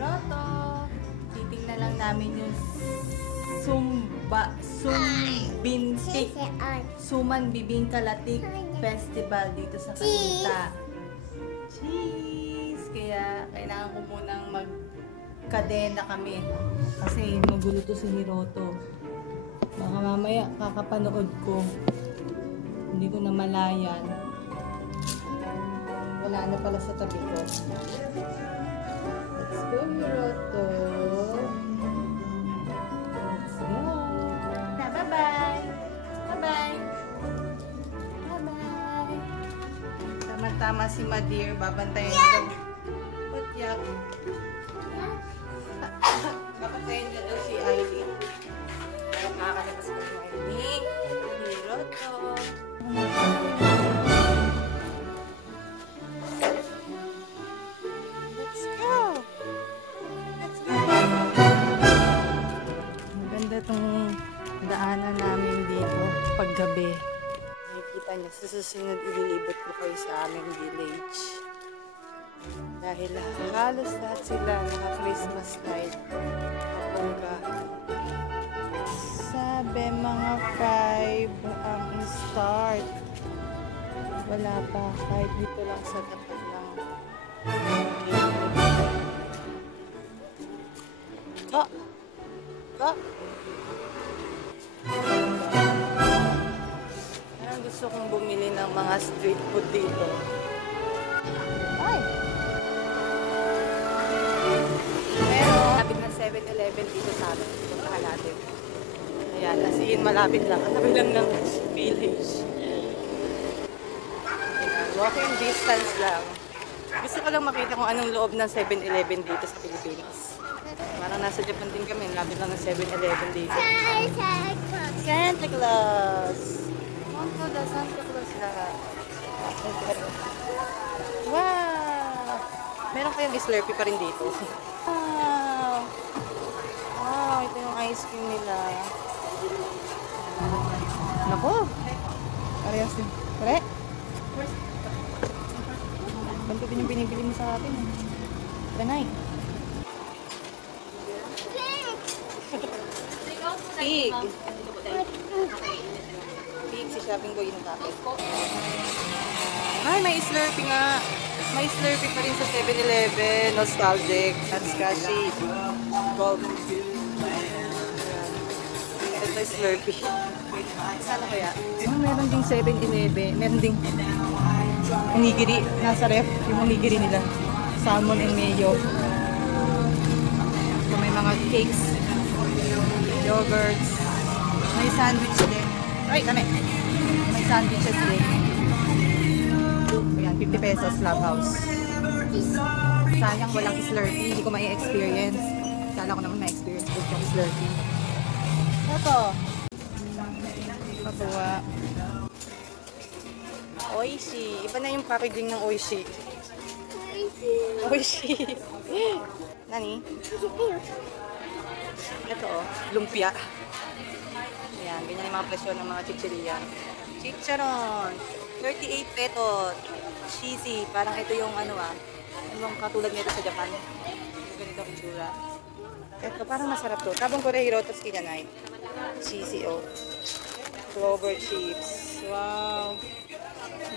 Hiroto. Titingnan lang namin yung Suman Bibingka Latik Festival dito sa Cainta. Cheese! Kaya kailangan ko munang magkadena kami. Kasi magulo to si Hiroto. Baka mamaya kakapanood ko. Hindi ko na malayan. Wala na pala sa tabi ko. Let's go, Hiroto. Let's go. Bye-bye. Bye-bye. Bye-bye. Tama-tama si Madir. Babantayan daw. What yak? Babantayan na daw si Aileen. Nakakalabas ko ng Aileen. Hiroto. Let's go. Let's go. Maganda itong daanan namin dito paggabi. Nakikita niyo, sa susunod ililibot ko kayo sa aming village. Dahil halos lahat sila naka-Christmas light. Kapungga. Sabi mga 5 ang start. Wala pa, kahit dito lang sa tapat lang. Parang gusto kong bumili ng mga street food dito. Ay! Pero, malapit na 7-Eleven dito sa amin. Puntahan natin. Ayan, as in, malapit lang. Katabi lang ng village. Walking distance lang. Gusto ko lang makita kung anong loob ng 7-Eleven dito sa Pilipinas. Parang nasa Japan din kami. Lapit lang ng 7-Eleven dito. Santa Claus! Monto da Santa Claus lahat. Wow! Meron kayong Slurpee pa rin dito. Wow! Wow! Ito yung ice cream nila. Nako! Parehas din. Pare? Ganito din yung binibili mo sa atin. Ganay. Pig. Pig si Shopping Boy yung tapos. Ay, may Slurpee nga. May Slurpee pa rin sa 7-Eleven. Nostalgic. Natsukashi. Gold. Ito yung Slurpee. Sana kaya? Meron ding 7-Eleven. Meron ding onigiri. Nasa ref. Yung onigiri nila. Salmon and mayo. So, may mga cakes. Yogurts. May sandwich din. Ay, kami. May sandwiches din. Ayan, 50 pesos Love House. Sayang walang Slurpee. Hindi ko mai-experience. Kala ko naman ma-experience ko yung Slurpee. Ito. Patuwa. Oishi. Iba na yung packaging ng Oishi. Oishi. Nani? Ito oh, lumpia. Ayan, ganyan yung mga presyo ng mga chichiriyan. Chicharon, 38 pesos. Cheesy, parang ito yung ano yung katulad nito sa Japan. Ganito ang itsura. Ito, parang masarap to. Tabong ko rin Hiroto's Kinanay. Cheesy oh. Clover chips. Wow.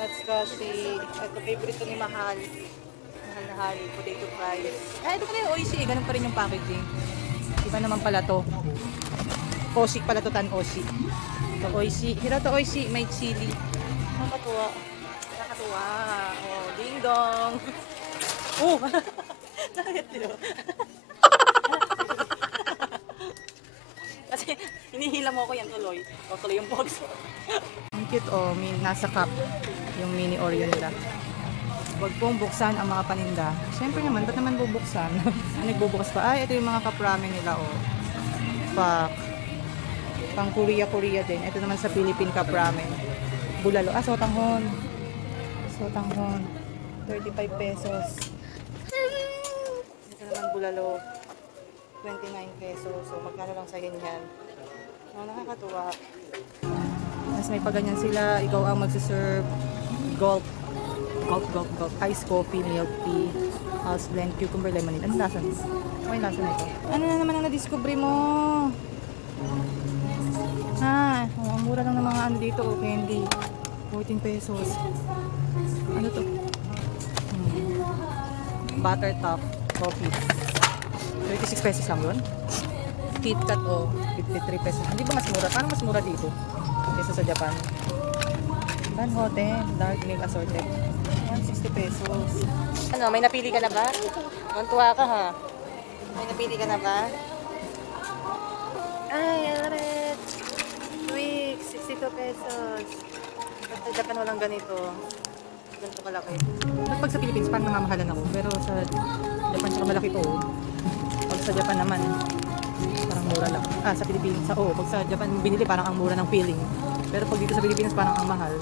Natsukashi. Ito, favorite to ni Mahal. Mahal na Hari. Potato fries. Ito pala yung Oishi. Ganun pa rin yung packaging. Iba naman pala to. Oshi pala to, tan Oshi. Ito Oishi. Hiroto Oishi. May chili. Nakakatuwa. Nakakatuwa. Oh, ding dong. Oh! Nakakit nyo. Kasi hinihila mo ako yan tuloy. O tuloy yung box. Ang cute oh. Nasa cup. Yung mini Oreo nila. Huwag pong buksan ang mga paninda. Siyempre naman, ba't naman bubuksan? Nagbubukas pa. Ay, ito yung mga kaprame nila, oh. Fuck. Pang Korea din. Ito naman sa Philippine kaprame. Bulalo. Sotanghon. Sotanghon. 35 pesos. Ito naman bulalo. 29 pesos. So, magkano lang sa yan yan. Oh, nakakatuwa. Tapos may paganyan sila. Ikaw ang magsiserve. Gulp. Gulp, gulp, gulp. Iced coffee, milk tea, house blend, cucumber, lemonade. Anong lasa nito? Ano yung lasa nito? Ano na naman ang na-discover mo? Ha? Oh, ang mura lang ng mga ano dito, oh, candy. 14 pesos. Ano to? Butter top coffee. 36 pesos lang yun. KitKat, oh, 53 pesos. Hindi ba mas mura? Parang mas mura dito kaysa sa Japan. Banhote, dark milk assorted. 160 pesos. Ano, may napili ka na ba? Mantuwa ka ha? May napili ka na ba? Ay, I love it! Twix, 62 pesos. Sa Japan walang ganito. Ganito kalaki. Pag sa Philippines, parang namamahalan ako. Pero sa Japan, tsaka malaki to. Pag sa Japan naman, parang mura lang. Ah, sa Pilipinas, pag sa Japan binili, parang ang mura ng feeling. Pero pag dito sa Pilipinas, parang ang mahal.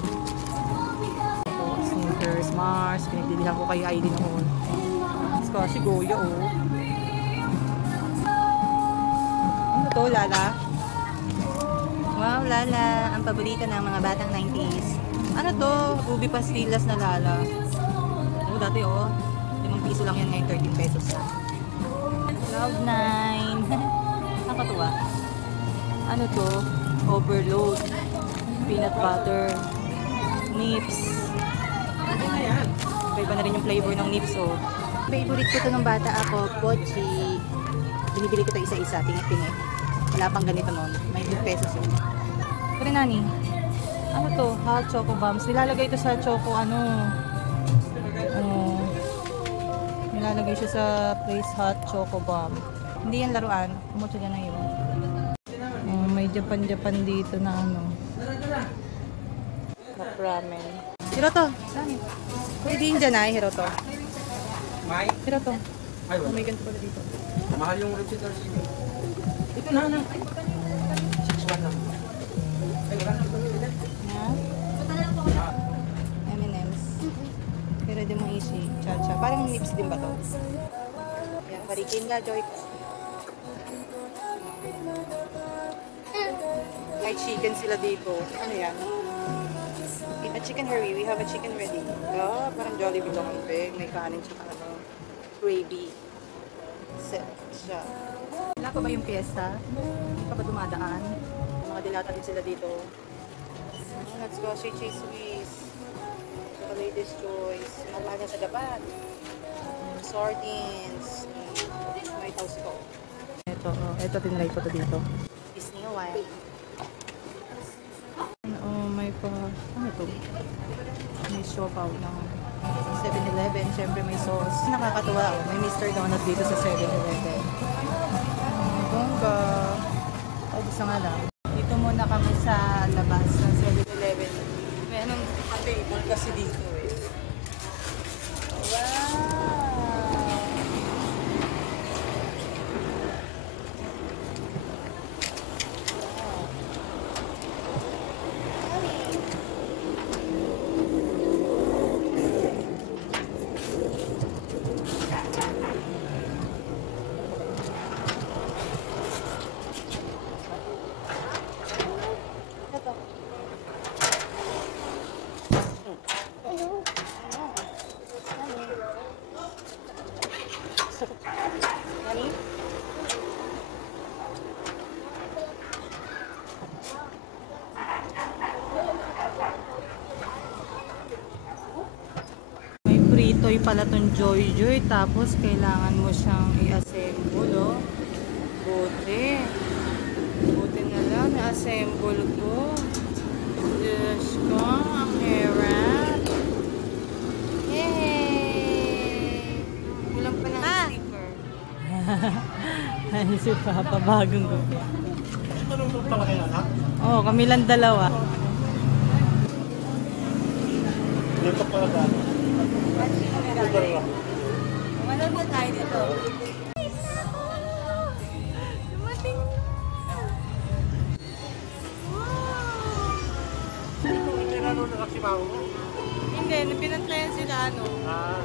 Ito, Snickers, Mars, pinagdilihan ko kay ID noon. Kasi Goya, oh. Ano to, Lala? Wow, Lala. Ang paborito ng mga batang 90s. Ano to? Ruby Pastillas na Lala. Oh, dati, 5 piso lang yan ngayon, 13 pesos na. Cloud9. Nakakatuwa. Ano to? Overload. Peanut butter. Nips. Iba na rin yung flavor ng Nips, oh. Favorite ko to ng bata ako, Pochi. Binibili ko to isa-isa, tingit-tingit. Wala pang ganito noon. 19 pesos yun. Pero nani, ano to? Hot Choco Bombs. Nilalagay ito sa choco, nilalagay siya sa place Hot Choco Bomb. Hindi yan laruan. Kumutsa niya na yun. May Japan-Japan dito na Cup ramen. Hiroto, saan? Pwede yun dyan ay, Hiroto. Hiroto. May ganito pala dito. Mahal yung receipt. Ito na. 6-1 lang. M&M's. Pero di mo easy. Cha-cha. Parang Nips din ba to? Yan, parikin nga, Joy. May chicken sila dito. Ano yan? A chicken hurry. We have a chicken ready. Parang Jollibee lang ang big. May kanin siya gravy. Set siya. Wala pa ba yung piyesta? Hindi pa ba dumadaan? Mga dilata din sila dito. Let's go. Cheese Swiss. The latest choice. Mahal na sa Japan. Sardines. May toast ko. Ito tinry ko to dito. Disney Hawaii. May pa... Ano ito? May siopaw ng 7-Eleven. Siyempre may sauce. Nakakatuwa. May Mr. Donut dito sa 7-Eleven. Bongga. Gusto nga lang. Dito muna kami sa labas ng 7-Eleven. May anong table kasi dito eh. Wow! Nani? May pritoy pala tong Joy Joy, tapos kailangan mo siyang i-assemble, Buti. Buti na lang na-assemble ko. Diyos ko, ang hirap. Yay! Kulang pa ng sticker. Ano si Papa, bagong gusto. Ito pala kayo, anak? Oo, kami lang dalawa. Ito pala kayo. Manood na tayo dito. Dumating na. Hindi na nung nakasimaw mo. Hindi, pinantayan sila Ah.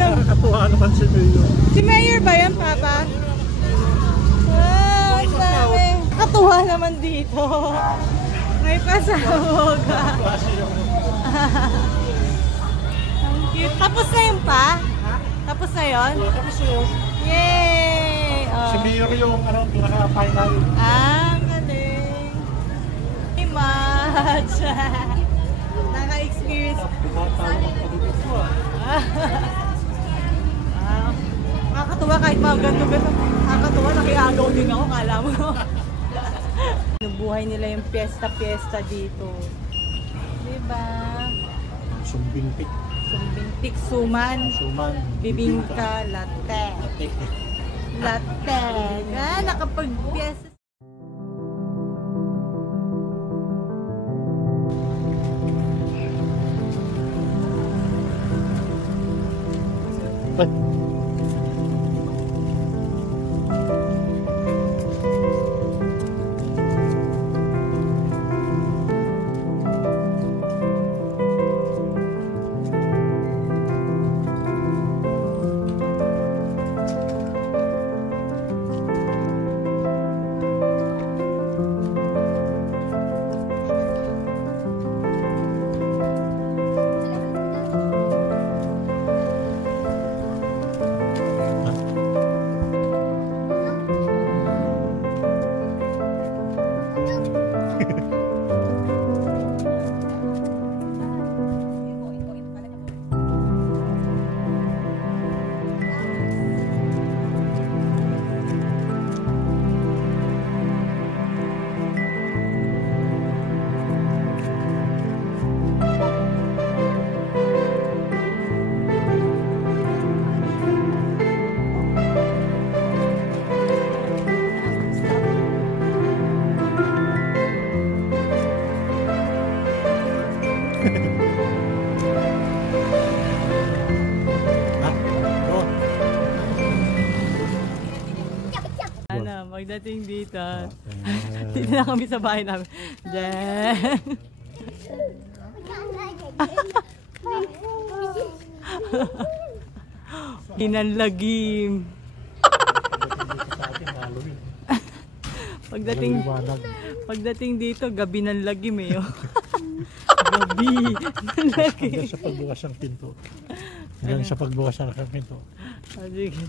Nakakatuwa naman si Mayor. Si Mayor ba yan, Papa? Ah, sabi. Katuwa naman dito. May pasahog. Kasi yung... Ang cute. Tapos na yun pa? Tapos na yun? Tapos yun. Yay! Si Mayor yung pinaka-final. Ang galing. Hey, much. Naka-experience. Nakakatuwa kahit mga ganito-ganito. Nakakatuwa, nakiagaw din ako, kala mo. Nabuhay nila yung piyesta-piyesta dito. Diba? Sumbingpik. Sumbintik, suman, Suman. bibingka, latte. Latte. Latte. Ah, nakapag-piyesta. Ay. Ano, magdating dito. Dito na kami sa bahay namin. Diyan. Hinanlagim. Pagdating dito, gabi ng lagim eh. Oh. Gabi ng lagim. Hanggang sa pagbukas ng pinto. Hanggang sa pagbukas ng pinto. Oh, sige.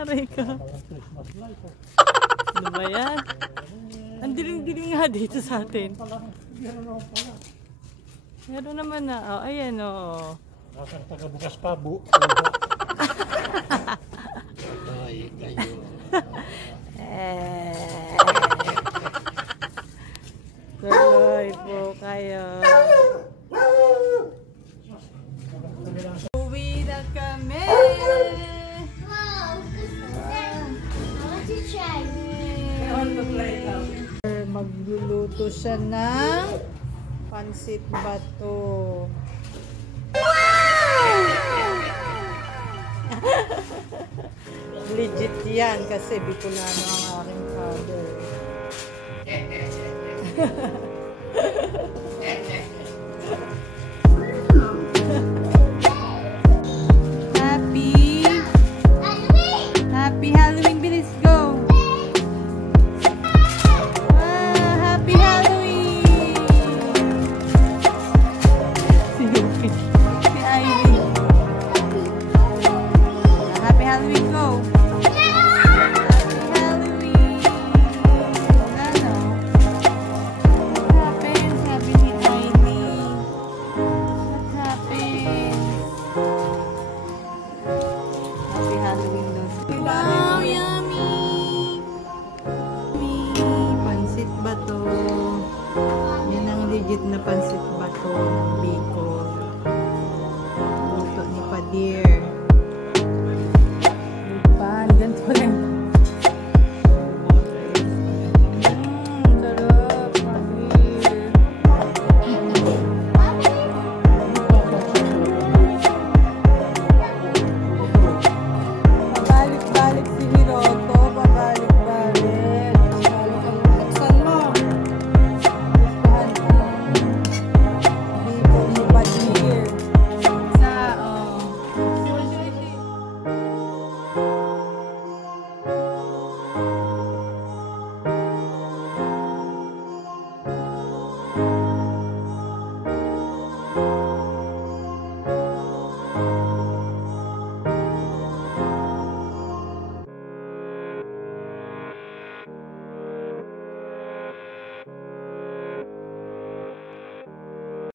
Aray ko. Ano ba yan? Ang diling-diling nga dito sa atin. Meron naman na. Oh, ayan o. Oh. Nasang tagabukas pa, Ay, kayo. Tuloy po kayo. Uwi na kami. Magluluto siya ng pansit bato. Legit yan kasi Bicolano ang aking father.